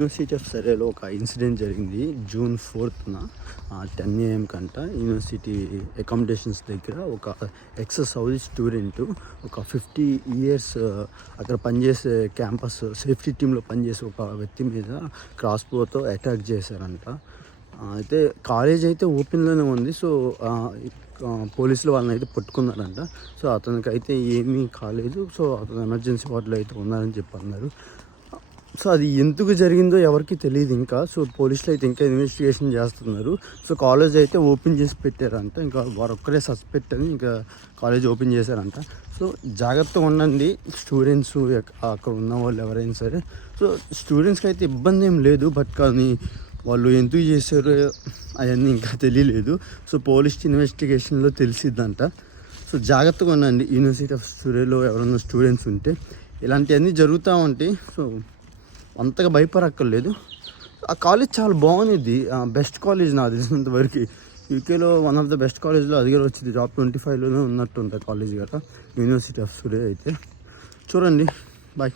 University of సరేలో ఒక incident జరిగింది June 4th 10 AM కంట యూనివర్సిటీ అకామిడేషన్స్ దగ్గర ఒక సౌదీ స్టూడెంట్ ఒక 50 years అక్కడ పనిచేసే క్యాంపస్ సేఫ్టీ టీంలో పనిచేసే ఒక వ్యక్తి మీద క్రాస్బోతో అటాక్ చేశారంట. అయితే కాలేజ్ అయితే ఓపెన్లోనే ఉంది. సో పోలీసులు వాళ్ళని అయితే పట్టుకున్నారంట. సో అతనికి అయితే ఏమీ కాలేదు. సో అతను ఎమర్జెన్సీ వార్డులో అయితే ఉన్నారని చెప్పి అన్నారు. సో అది ఎందుకు జరిగిందో ఎవరికి తెలియదు ఇంకా. సో పోలీసులు అయితే ఇంకా ఇన్వెస్టిగేషన్ చేస్తున్నారు. సో కాలేజ్ అయితే ఓపెన్ చేసి పెట్టారంట. ఇంకా వారు ఒక్కరే సస్పెక్ట్ అని ఇంకా కాలేజ్ ఓపెన్ చేశారంట. సో జాగ్రత్తగా ఉండండి స్టూడెంట్స్, అక్కడ ఉన్న వాళ్ళు ఎవరైనా సరే. సో స్టూడెంట్స్కి అయితే ఇబ్బంది ఏం లేదు, బట్ కానీ వాళ్ళు ఎందుకు చేశారో అవన్నీ ఇంకా తెలియలేదు. సో పోలీస్ ఇన్వెస్టిగేషన్లో తెలిసిద్దంట. సో జాగ్రత్తగా ఉండండి యూనివర్సిటీ ఆఫ్ సూర్యలో ఎవరైనా స్టూడెంట్స్ ఉంటే. ఇలాంటివన్నీ జరుగుతూ ఉంటాయి. సో అంతగా భయపడక్కర్లేదు. ఆ కాలేజ్ చాలా బాగుంది. బెస్ట్ కాలేజ్ నాకు తెలిసినంత వరకు యూకేలో వన్ ఆఫ్ ద బెస్ట్ కాలేజ్లో అది కూడా వచ్చింది. టాప్ 25లోనే ఉన్నట్టు ఉంటుంది కాలేజ్ కదా యూనివర్సిటీ ఆఫ్ సూర్య అయితే. చూడండి. బాయ్.